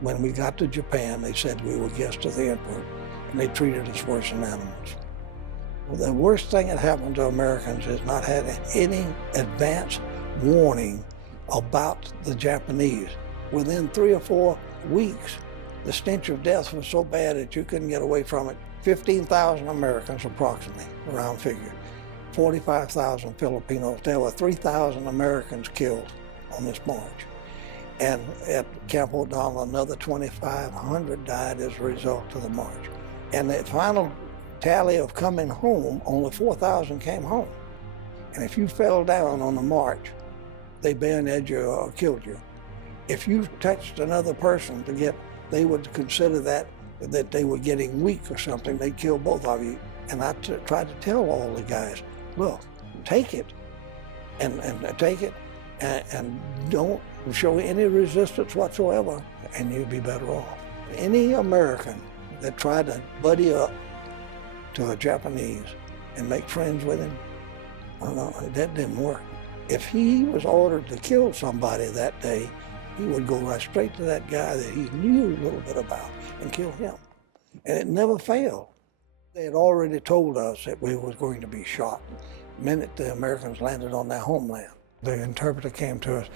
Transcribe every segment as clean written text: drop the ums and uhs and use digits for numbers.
When we got to Japan, they said we were guests of the emperor, and they treated us worse than animals. The worst thing that happened to Americans is not having any advance warning about the Japanese. Within 3 or 4 weeks, the stench of death was so bad that you couldn't get away from it. 15,000 Americans approximately, round figure. 45,000 Filipinos. There were 3,000 Americans killed on this march. And at Camp O'Donnell, another 2,500 died as a result of the march. And the final tally of coming home, only 4,000 came home. And if you fell down on the march, they bayoneted you or killed you. If you touched another person they would consider that they were getting weak or something, they'd kill both of you. And I tried to tell all the guys, look, take it, and take it, and don't show any resistance whatsoever, and you'll be better off. Any American that tried to buddy up to a Japanese and make friends with him, well, no, that didn't work. If he was ordered to kill somebody that day, he would go right straight to that guy that he knew a little bit about and kill him. And it never failed. They had already told us that we was going to be shot the minute the Americans landed on their homeland. The interpreter came to us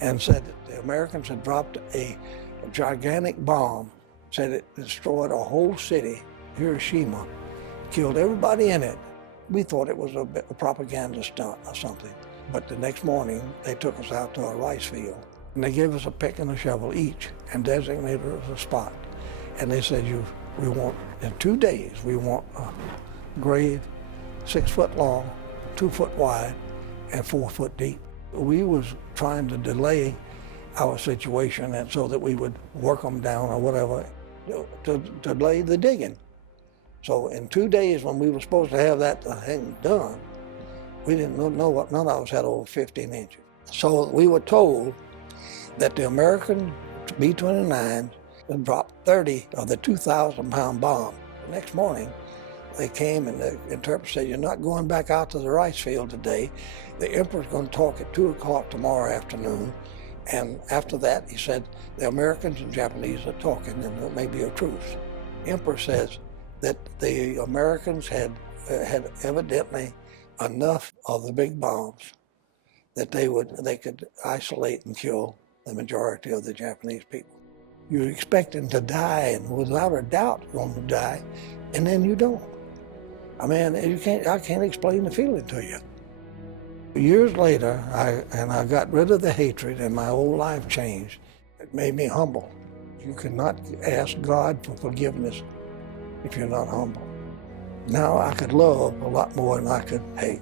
and said that the Americans had dropped a gigantic bomb, said it destroyed a whole city, Hiroshima, killed everybody in it. We thought it was a propaganda stunt or something. But the next morning, they took us out to a rice field, and they gave us a pick and a shovel each and designated us a spot. And they said, we want, in 2 days, we want a grave 6 foot long, 2 foot wide, and 4 foot deep. We was trying to delay our situation and so that we would work them down or whatever to delay the digging. So in 2 days, when we were supposed to have that thing done, we didn't know what, none of us had over 15 inches. So we were told that the American B-29 had dropped 30 of the 2,000-pound bomb. The next morning, they came and the interpreter said, you're not going back out to the rice field today. The emperor's going to talk at 2 o'clock tomorrow afternoon. And after that, he said, the Americans and Japanese are talking and there may be a truce. The emperor says that the Americans had evidently enough of the big bombs that they could isolate and kill the majority of the Japanese people. You're expecting to die, and without a doubt you're going to die, and then you don't. I mean, I can't explain the feeling to you. Years later, I got rid of the hatred, and my whole life changed. It made me humble. You cannot ask God for forgiveness if you're not humble. Now I could love a lot more than I could hate.